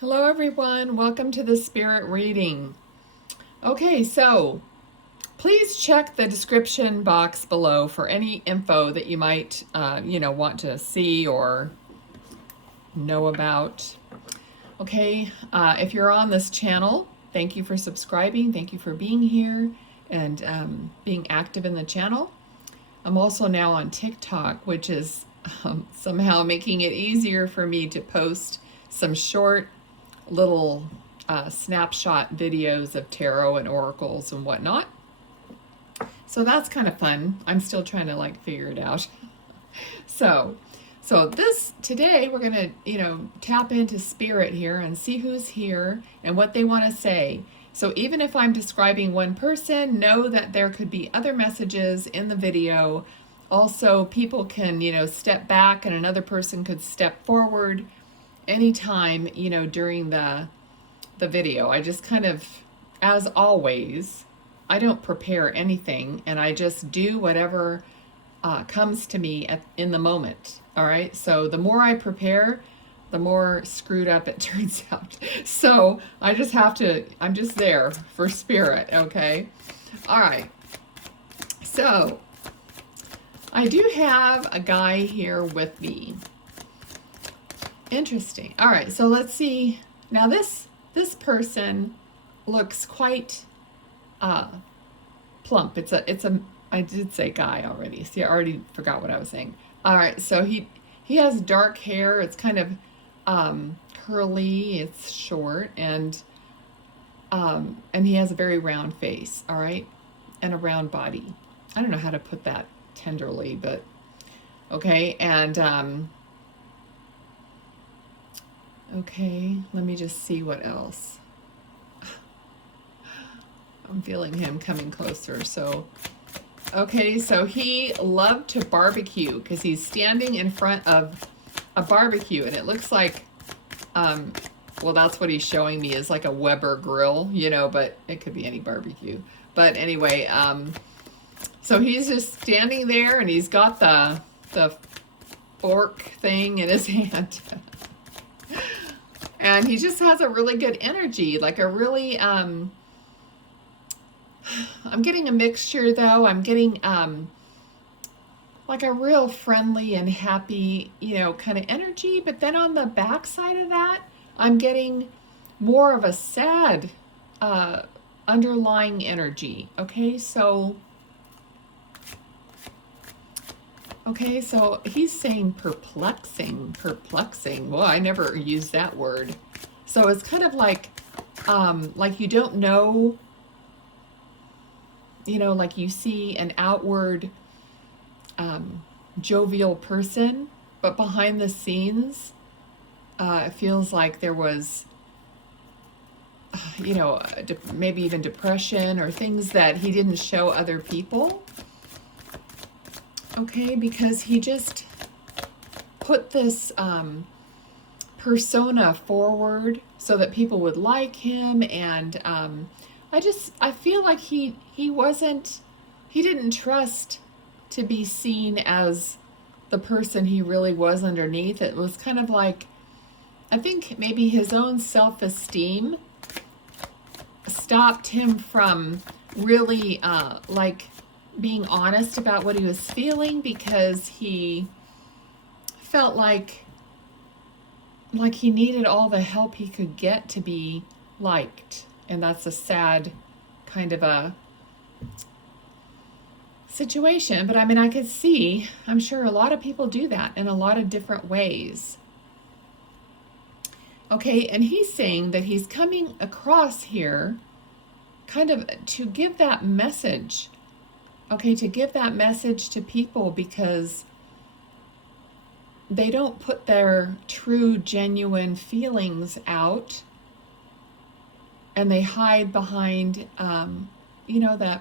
Hello everyone, welcome to the spirit reading. Okay, so please check the description box below for any info that you might want to see or know about. Okay, if you're on this channel, thank you for subscribing, thank you for being here and being active in the channel. I'm also now on TikTok, which is somehow making it easier for me to post some short little snapshot videos of tarot and oracles and whatnot. So that's kind of fun. I'm still trying to figure it out. So today we're going to, tap into spirit here and see who's here and what they want to say. So even if I'm describing one person, know that there could be other messages in the video. Also, people can, step back and another person could step forward anytime, during the video. I just kind of, as always, I don't prepare anything and I just do whatever comes to me in the moment. All right. So the more I prepare, the more screwed up it turns out. So I just have to, I'm just there for spirit. Okay. All right. So I do have a guy here with me. Interesting. All right, so let's see. Now this person looks quite plump. It's a I did say guy already. See, I already forgot what I was saying. All right, so he has dark hair. It's kind of curly. It's short and he has a very round face. All right, and a round body. I don't know how to put that tenderly, but okay. And okay, let me just see what else. I'm feeling him coming closer. So, okay, so he loved to barbecue because he's standing in front of a barbecue and it looks like, well, that's what he's showing me is like a Weber grill, but it could be any barbecue. But anyway, so he's just standing there and he's got the fork thing in his hand. And he just has a really good energy, like a really, I'm getting a mixture though. I'm getting like a real friendly and happy, kind of energy. But then on the back side of that, I'm getting more of a sad underlying energy. Okay, so he's saying perplexing. Well, I never used that word. So it's kind of like you don't know, like you see an outward jovial person, but behind the scenes, it feels like there was, maybe even depression or things that he didn't show other people. Okay, because he just put this persona forward so that people would like him, and I feel like he didn't trust to be seen as the person he really was underneath. It was kind of like, I think maybe his own self-esteem stopped him from really being honest about what he was feeling, because he felt like he needed all the help he could get to be liked. And that's a sad kind of a situation. But I mean, I could see, I'm sure a lot of people do that in a lot of different ways. Okay, and he's saying that he's coming across here kind of to give that message. Okay, to give that message to people, because they don't put their true, genuine feelings out, and they hide behind, that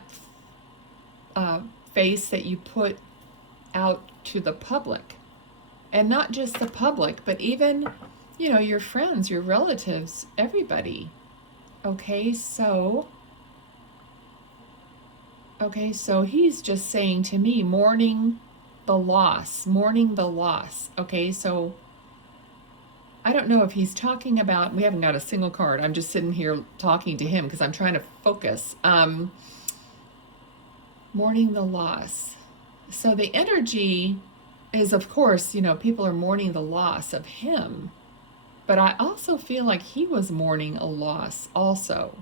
face that you put out to the public. And not just the public, but even, your friends, your relatives, everybody. Okay, so he's just saying to me, mourning the loss. Okay, so I don't know if he's talking about, we haven't got a single card. I'm just sitting here talking to him because I'm trying to focus. Mourning the loss. So the energy is, of course, you know, people are mourning the loss of him. But I also feel like he was mourning a loss also.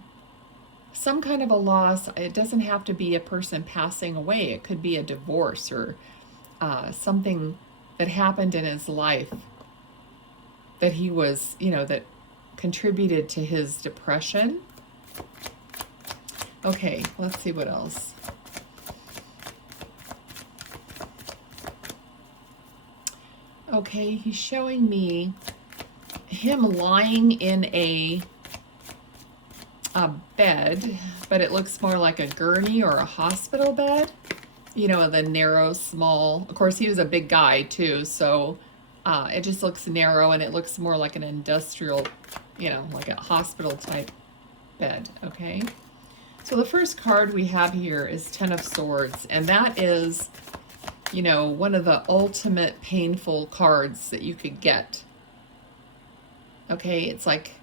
Some kind of a loss. It doesn't have to be a person passing away. It could be a divorce or something that happened in his life that he was, you know, that contributed to his depression. Okay, let's see what else. Okay, he's showing me him lying in a bed, but it looks more like a gurney or a hospital bed. You know, the narrow, small. Of course, he was a big guy too, so it just looks narrow, and it looks more like an industrial, you know, like a hospital type bed. Okay. So the first card we have here is Ten of Swords, and that is, you know, one of the ultimate painful cards that you could get. Okay, it's like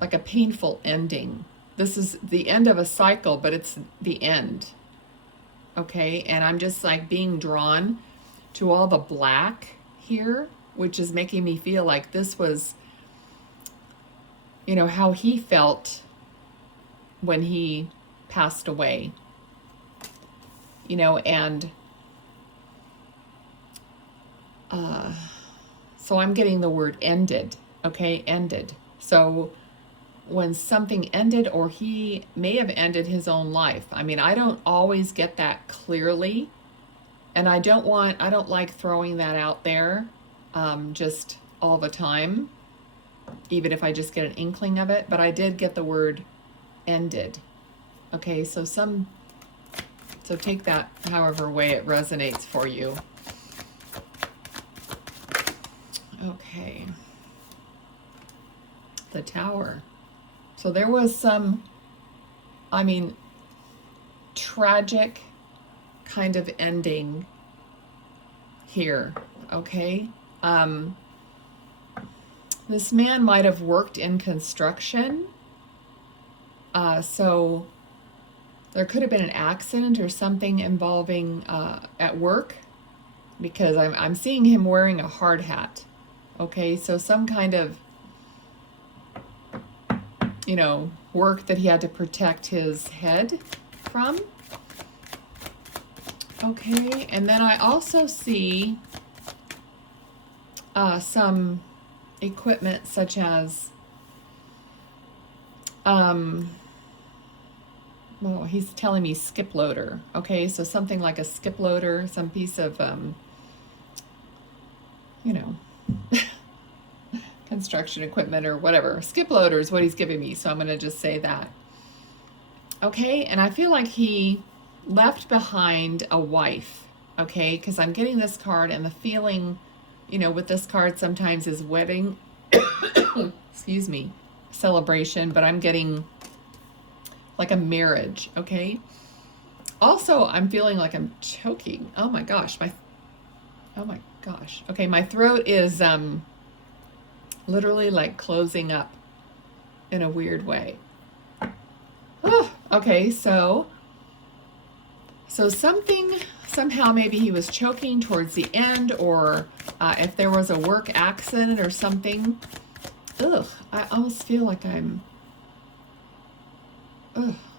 a painful ending. This is the end of a cycle, but it's the end. Okay, and I'm just like being drawn to all the black here, which is making me feel like this was, you know, how he felt when he passed away. You know, and so I'm getting the word ended. Okay, ended. So when something ended, or he may have ended his own life. I mean, I don't always get that clearly, and I don't like throwing that out there just all the time, even if I just get an inkling of it. But I did get the word ended. Okay, so take that however way it resonates for you. Okay. The Tower. So there was some, I mean, tragic kind of ending here, okay? This man might have worked in construction, so there could have been an accident or something involving at work, because I'm seeing him wearing a hard hat, okay? So some kind of, you know, work that he had to protect his head from. Okay, and then I also see some equipment such as, well, he's telling me skip loader. Okay, so something like a skip loader, some piece of, you know, construction equipment or whatever. Skip loader is what he's giving me, so I'm going to just say that. Okay, and I feel like he left behind a wife, okay, because I'm getting this card, and the feeling, you know, with this card sometimes is wedding, excuse me, celebration, but I'm getting like a marriage, okay? Also, I'm feeling like I'm choking. Oh my gosh, oh my gosh. Okay, my throat is literally like closing up in a weird way. Oh, okay, so something, somehow maybe he was choking towards the end, or if there was a work accident or something. Ugh, I almost feel like I'm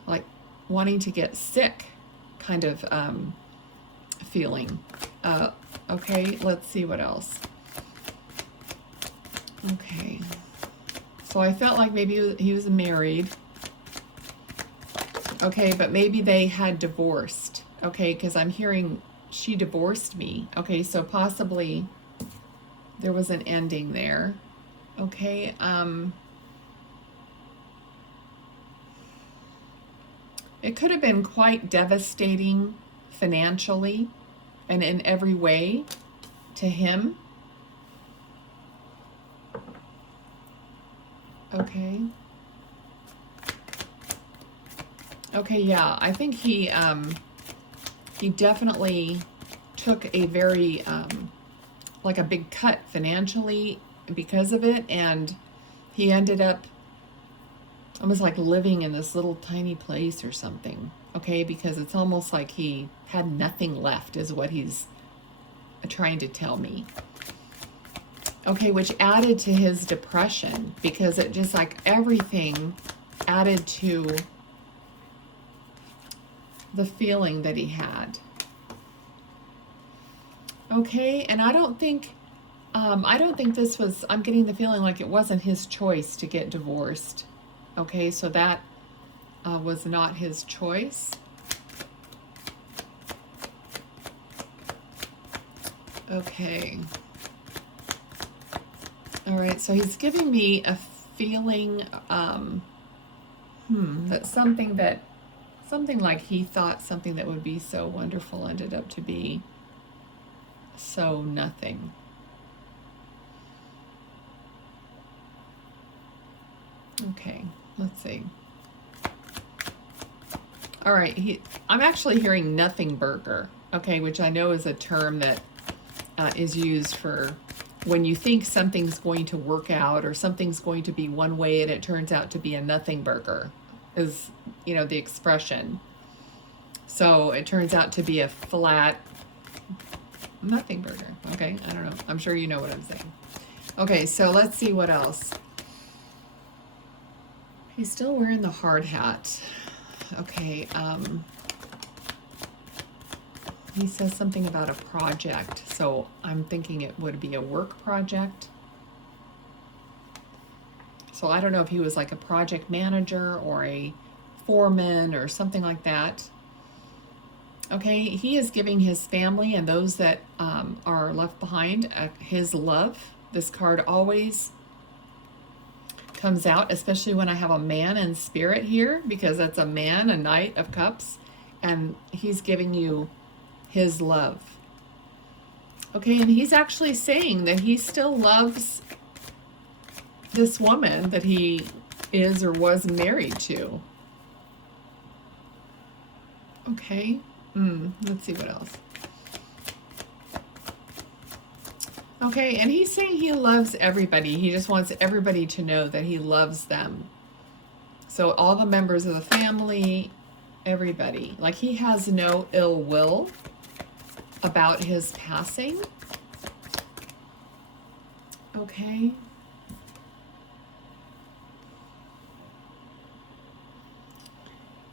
like wanting to get sick kind of feeling. Okay, let's see what else. Okay, so I felt like maybe he was married. Okay, but maybe they had divorced. Okay, because I'm hearing she divorced me. Okay, so possibly there was an ending there. Okay, it could have been quite devastating financially and in every way to him. Okay. Okay, yeah, I think he definitely took a very, like a big cut financially because of it, and he ended up almost like living in this little tiny place or something, okay? Because it's almost like he had nothing left is what he's trying to tell me. Okay, which added to his depression, because it just like everything added to the feeling that he had. Okay, and I don't think this was, I'm getting the feeling like it wasn't his choice to get divorced. Okay, so that was not his choice. Okay. All right, so he's giving me a feeling that something like he thought something that would be so wonderful ended up to be so nothing. Okay, let's see. All right, I'm actually hearing nothing burger, okay, which I know is a term that is used for when you think something's going to work out or something's going to be one way and it turns out to be a nothing burger, is, you know, the expression. So it turns out to be a flat nothing burger. Okay, I don't know. I'm sure you know what I'm saying. Okay, so let's see what else. He's still wearing the hard hat. Okay, he says something about a project, so I'm thinking it would be a work project. So I don't know if he was like a project manager or a foreman or something like that. Okay, he is giving his family and those that are left behind his love. This card always comes out, especially when I have a man in spirit here, because that's a man, a Knight of Cups, and he's giving you his love. Okay, and he's actually saying that he still loves this woman that he is or was married to. Okay, let's see what else. Okay, and he's saying he loves everybody. He just wants everybody to know that he loves them. So all the members of the family, everybody. Like he has no ill will about his passing. Okay.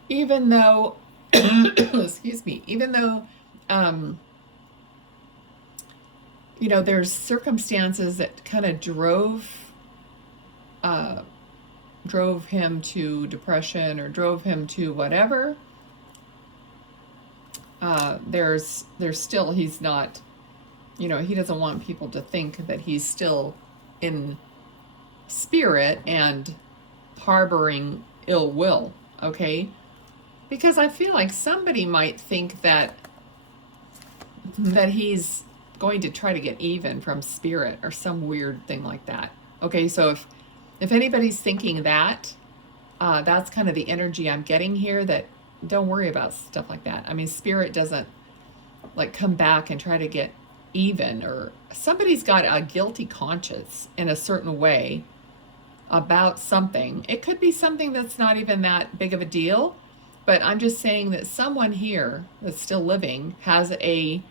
Even though, excuse me, even though, you know, there's circumstances that kind of drove him to depression or drove him to whatever. There's still, he's not, you know, he doesn't want people to think that he's still in spirit and harboring ill will, okay? Because I feel like somebody might think that he's going to try to get even from spirit or some weird thing like that. Okay, so if anybody's thinking that, that's kind of the energy I'm getting here, that don't worry about stuff like that. I mean, spirit doesn't like come back and try to get even, or somebody's got a guilty conscience in a certain way about something. It could be something that's not even that big of a deal, but I'm just saying that someone here that's still living has a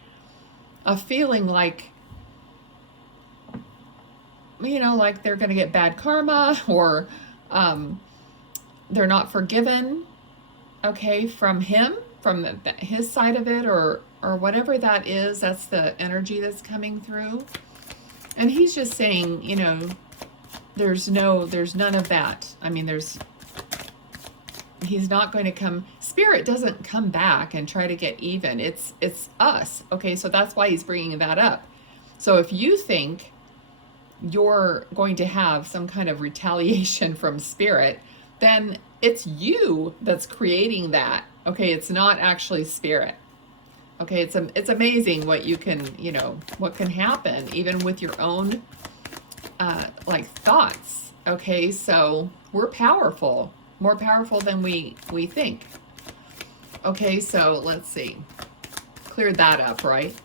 feeling like, you know, like they're going to get bad karma, or they're not forgiven, okay, from him, from his side of it, or whatever that is. That's the energy that's coming through. And he's just saying, you know, there's none of that. I mean, he's not going to come, spirit doesn't come back and try to get even. It's us. Okay, so that's why he's bringing that up. So if you think you're going to have some kind of retaliation from spirit, then it's you that's creating that. Okay, it's not actually spirit. Okay, it's amazing what you can, you know, what can happen even with your own like thoughts. Okay, so we're powerful, more powerful than we think. Okay, so let's see. Cleared that up, right?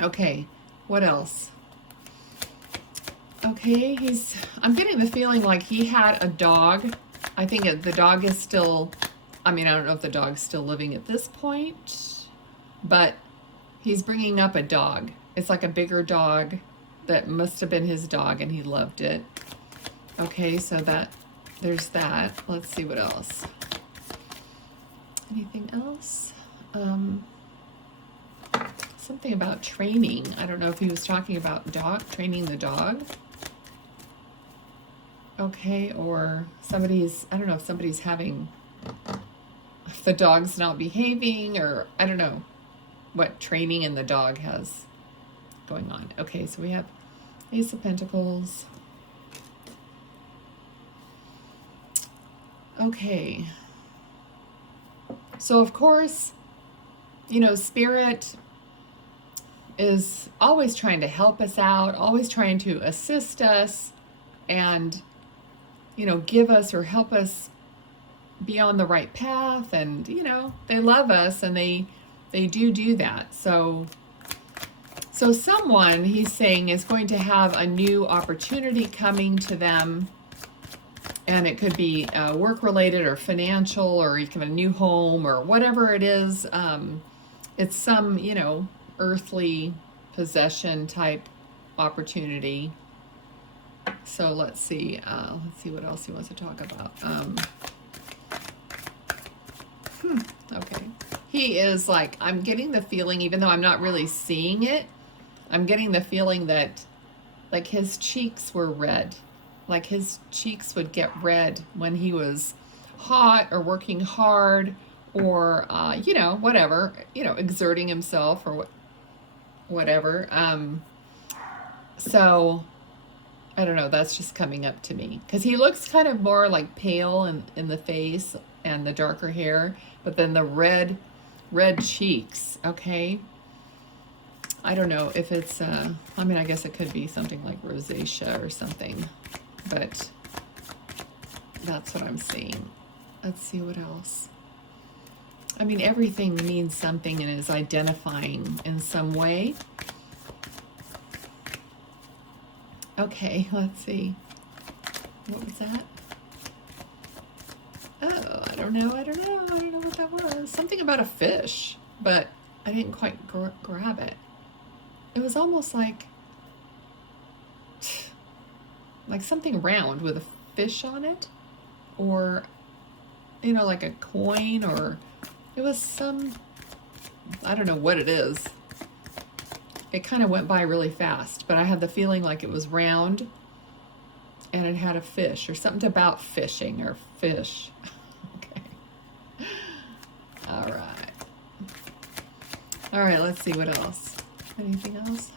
Okay, what else? Okay, I'm getting the feeling like he had a dog. I think the dog is still, I mean, I don't know if the dog's still living at this point, but he's bringing up a dog. It's like a bigger dog that must have been his dog and he loved it. Okay, so there's that. Let's see what else. Anything else? Something about training. I don't know if he was talking about training the dog. Okay, or I don't know if somebody's if the dog's not behaving, or I don't know what training in the dog has going on. Okay, so we have Ace of Pentacles. Okay. So of course, Spirit is always trying to help us out, always trying to assist us and, give us or help us be on the right path. And, they love us and they do that. So someone, he's saying, is going to have a new opportunity coming to them. And it could be work-related or financial or even a new home or whatever it is. It's some, earthly possession type opportunity. So let's see what else he wants to talk about. Okay. He is like, I'm getting the feeling, even though I'm not really seeing it, I'm getting the feeling that like his cheeks were red. Like his cheeks would get red when he was hot or working hard or, whatever, exerting himself or whatever. So I don't know, that's just coming up to me. Because he looks kind of more like pale in the face and the darker hair, but then the red cheeks, okay? I don't know if it's, I guess it could be something like rosacea or something, but that's what I'm seeing. Let's see what else. Everything means something and is identifying in some way. Okay, let's see. What was that? Oh, I don't know what that was. Something about a fish, but I didn't quite grab it. It was almost like something round with a fish on it, or like a coin, or it was I don't know what it is. It kind of went by really fast, but I had the feeling like it was round and it had a fish or something about fishing or fish. Okay. All right, let's see what else. Anything else?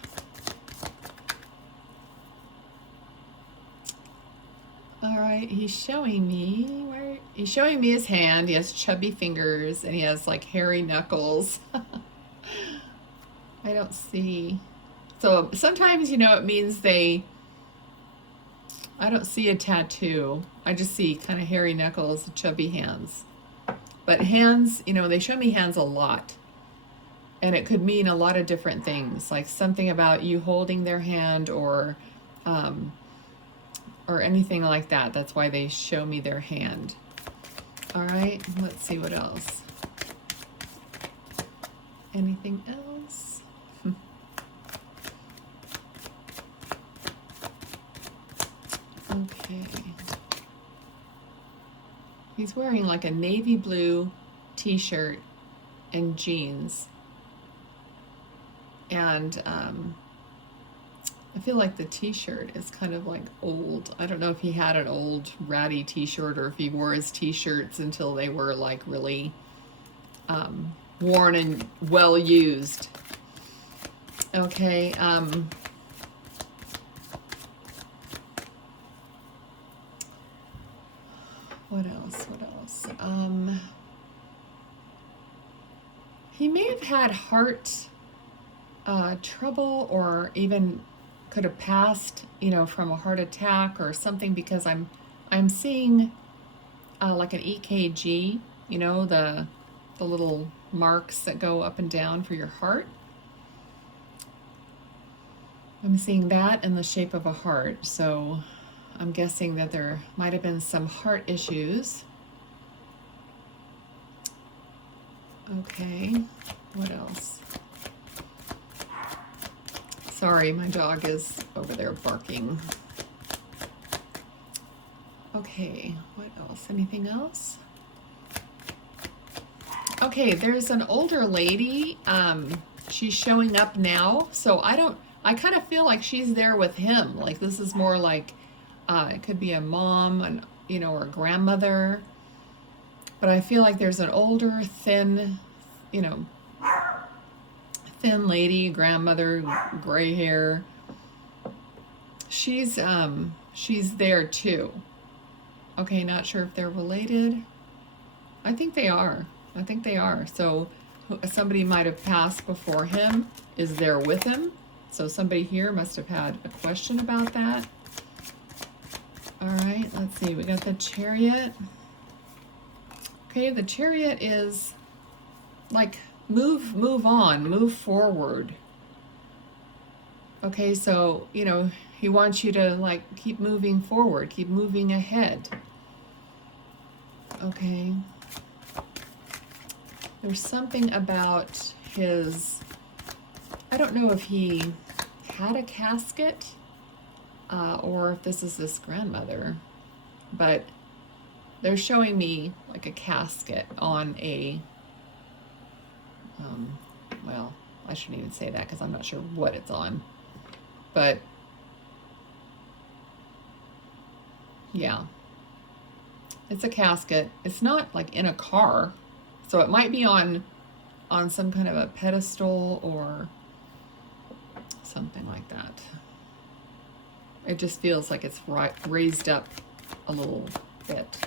All right, he's showing me his hand. He has chubby fingers and he has like hairy knuckles. I don't see. So sometimes, it means I don't see a tattoo. I just see kind of hairy knuckles, chubby hands. But hands, they show me hands a lot. And it could mean a lot of different things, like something about you holding their hand or anything like that. That's why they show me their hand. All right, let's see what else. Anything else? Okay. He's wearing like a navy blue t-shirt and jeans. And I feel like the t-shirt is kind of like old. I don't know if he had an old ratty t-shirt or if he wore his t-shirts until they were like really worn and well used. Okay. What else? He may have had heart trouble, or even could have passed, from a heart attack or something, because I'm seeing like an EKG, the little marks that go up and down for your heart. I'm seeing that in the shape of a heart, so I'm guessing that there might have been some heart issues. Okay, what else? Sorry, my dog is over there barking. Okay, what else? Anything else? Okay, there's an older lady. She's showing up now, so I kind of feel like she's there with him. Like this is more like, it could be a mom, or a grandmother. But I feel like there's an older, thin, thin lady, grandmother, gray hair. She's there too. Okay, not sure if they're related. I think they are. So somebody might have passed before him, is there with him. So somebody here must have had a question about that. All right, let's see. We got the Chariot. Okay, the Chariot is like move on, move forward. Okay, so, he wants you to like keep moving forward, keep moving ahead. Okay. There's something about his, I don't know if he had a casket or if this is his grandmother, but they're showing me like a casket on a, well, I shouldn't even say that because I'm not sure what it's on, but yeah, it's a casket. It's not like in a car, so it might be on some kind of a pedestal or something like that. It just feels like it's raised up a little bit.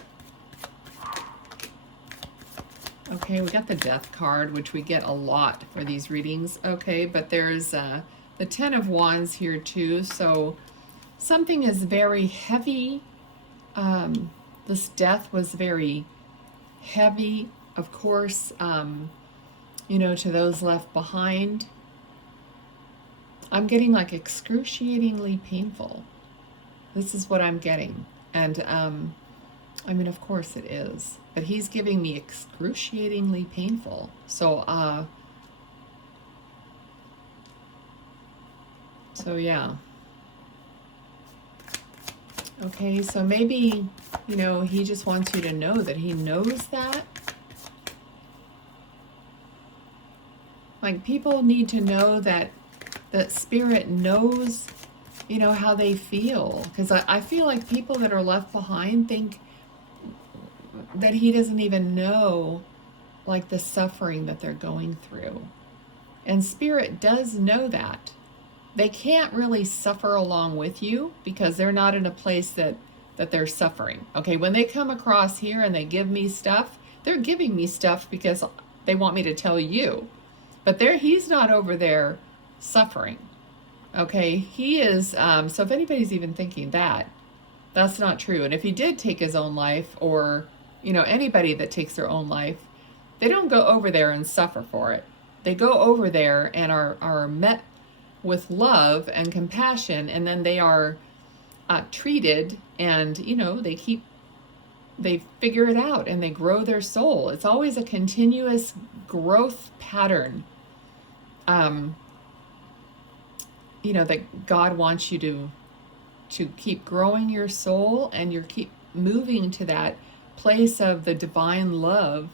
Okay, we got the Death card, which we get a lot for these readings. Okay, but there's the Ten of Wands here too, so something is very heavy. This death was very heavy, of course, to those left behind. I'm getting like excruciatingly painful. This is what I'm getting. And, of course it is. But he's giving me excruciatingly painful. So yeah. Okay, so maybe, he just wants you to know that he knows that. Like, people need to know that Spirit knows, how they feel. Because I feel like people that are left behind think that he doesn't even know, like, the suffering that they're going through. And Spirit does know that. They can't really suffer along with you because they're not in a place that they're suffering. Okay, when they come across here and they give me stuff, they're giving me stuff because they want me to tell you. But he's not over there suffering. Okay, he is, so if anybody's even thinking that, that's not true. And if he did take his own life, or, anybody that takes their own life, they don't go over there and suffer for it. They go over there and are met with love and compassion, and then they are treated, and they figure it out and they grow their soul. It's always a continuous growth pattern, that God wants you to keep growing your soul, and you keep moving to that place of the divine love,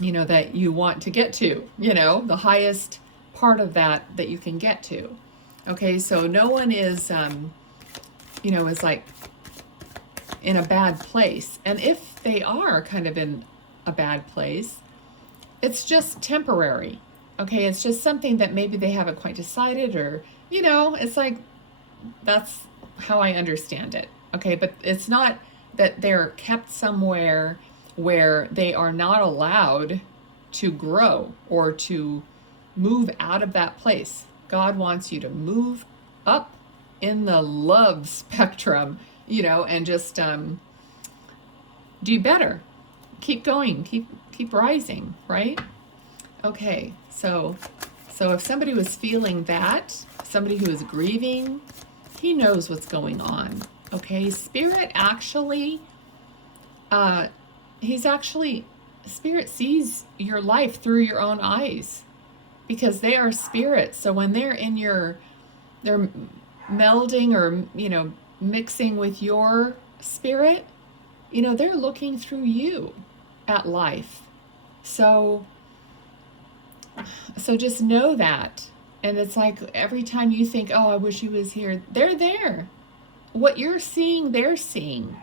that you want to get to, the highest part of that you can get to. Okay, so no one is, is like in a bad place. And if they are kind of in a bad place, it's just temporary. Okay, it's just something that maybe they haven't quite decided, or, it's like, that's how I understand it. Okay, but it's not that they're kept somewhere where they are not allowed to grow or to move out of that place. God wants you to move up in the love spectrum, and just do better. Keep going, keep rising, right? Okay, so if somebody was feeling that, somebody who is grieving. He knows what's going on. Okay, Spirit actually, Spirit sees your life through your own eyes, because they are spirits. So when they're in they're melding or, mixing with your spirit, they're looking through you at life. So just know that. And it's like every time you think, oh, I wish he was here, they're there. What you're seeing, they're seeing.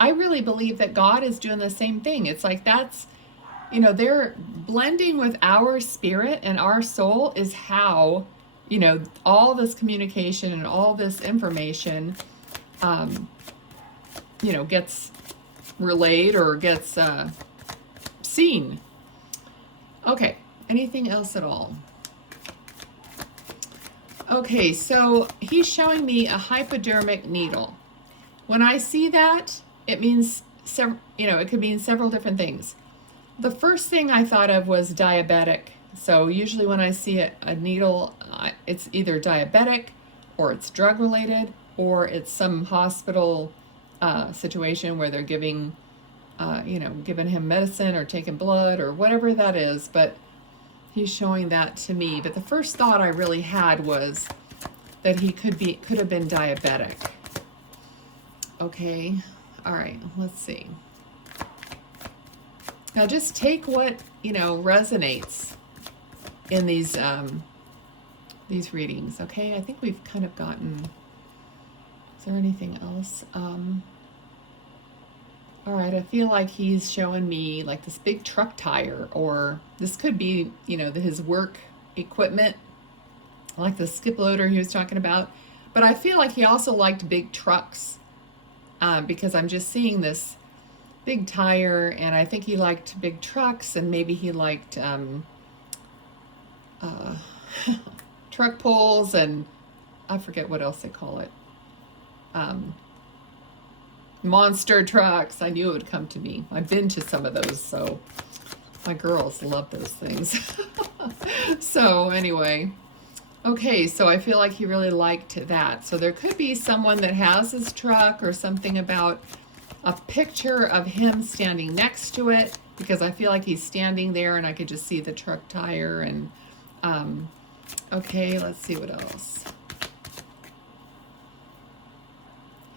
I really believe that God is doing the same thing. It's like they're blending with our spirit, and our soul is how, all this communication and all this information, gets relayed or gets seen. Okay, anything else at all? Okay, so he's showing me a hypodermic needle. When I see that, it means it could mean several different things. The first thing I thought of was diabetic. So usually when I see a needle, it's either diabetic, or it's drug related, or it's some hospital situation where they're giving him medicine or taking blood or whatever that is. But he's showing that to me. But the first thought I really had was that he could have been diabetic. Okay, all right, let's see. Now just take what, resonates in these readings, okay? I think we've kind of gotten, is there anything else? All right, I feel like he's showing me like this big truck tire, or this could be, his work equipment, like the skip loader he was talking about. But I feel like he also liked big trucks, because I'm just seeing this big tire, and I think he liked big trucks, and maybe he liked truck pulls, and I forget what else they call it. Monster trucks. I knew it would come to me. I've been to some of those, so my girls love those things. So anyway, okay, so I feel like he really liked that. So there could be someone that has his truck, or something about a picture of him standing next to it, because I feel like he's standing there and I could just see the truck tire. And okay, let's see what else.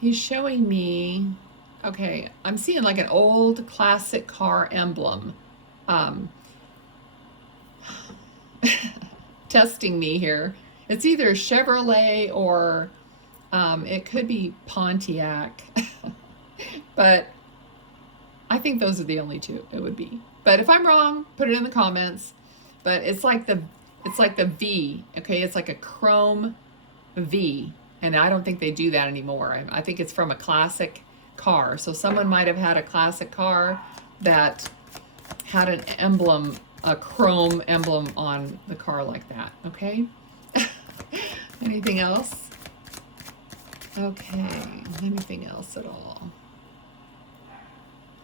He's showing me, okay, I'm seeing like an old classic car emblem. Testing me here. It's either Chevrolet or it could be Pontiac. But I think those are the only two it would be. But if I'm wrong, put it in the comments. But it's like the V, okay? It's like a chrome V. And I don't think they do that anymore. I think it's from a classic car. So someone might have had a classic car that had an emblem, a chrome emblem on the car like that, okay? Anything else? Okay, anything else at all?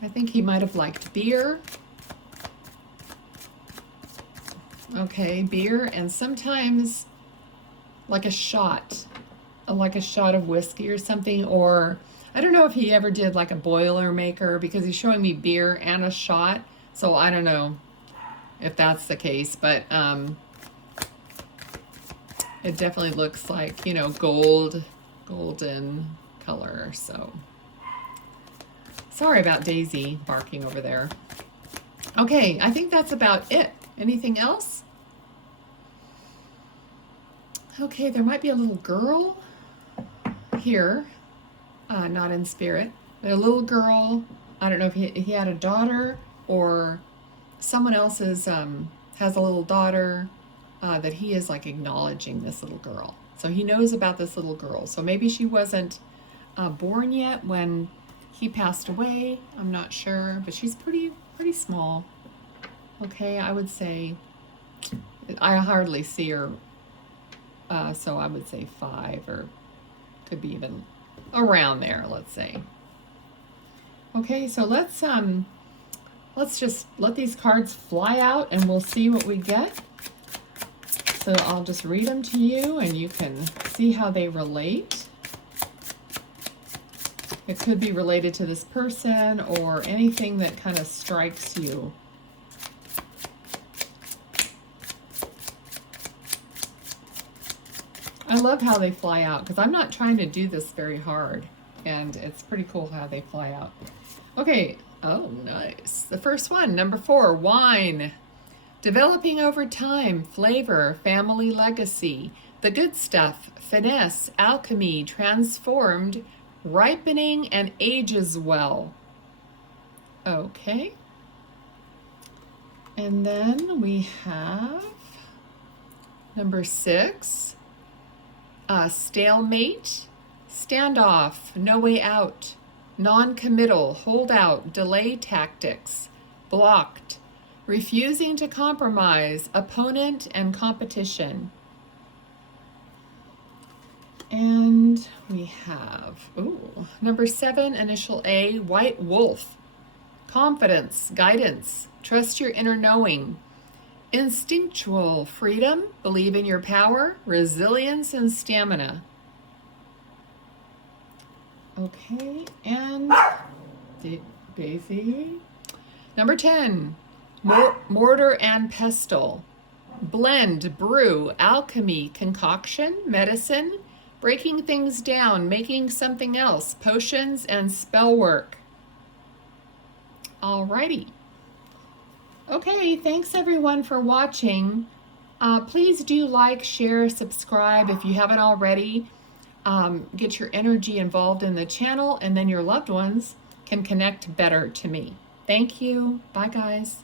I think he might have liked beer. Okay, beer, and sometimes like a shot of whiskey or something, or I don't know if he ever did like a Boilermaker, because he's showing me beer and a shot, so I don't know if that's the case, but it definitely looks like, golden color. So sorry about Daisy barking over there. Okay, I think that's about it. Anything else? Okay, there might be a little girl here, not in spirit, but a little girl. I don't know if he had a daughter, or someone else has a little daughter, that he is like acknowledging this little girl. So he knows about this little girl. So maybe she wasn't born yet when he passed away. I'm not sure, but she's pretty small. Okay, I would say, I hardly see her, so I would say 5, or could be even around there, let's say. Okay, so let's just let these cards fly out and we'll see what we get. So I'll just read them to you and you can see how they relate. It could be related to this person or anything that kind of strikes you. I love how they fly out because I'm not trying to do this very hard, and it's pretty cool how they fly out. Okay, oh nice. The first one, number 4, wine. Developing over time, flavor, family legacy, the good stuff, finesse, alchemy, transformed, ripening, and ages well. Okay. And then we have number 6, stalemate, standoff, no way out, non-committal, holdout, delay tactics, blocked, refusing to compromise, opponent and competition. And we have, number 7, initial A, white wolf, confidence, guidance, trust your inner knowing, instinctual, freedom, believe in your power, resilience, and stamina. Okay, and Daisy. Number 10, mortar and pestle, blend, brew, alchemy, concoction, medicine, breaking things down, making something else, potions, and spell work. Alrighty. Okay, thanks everyone for watching. Please do like, share, subscribe if you haven't already. Get your energy involved in the channel, and then your loved ones can connect better to me. Thank you. Bye, guys.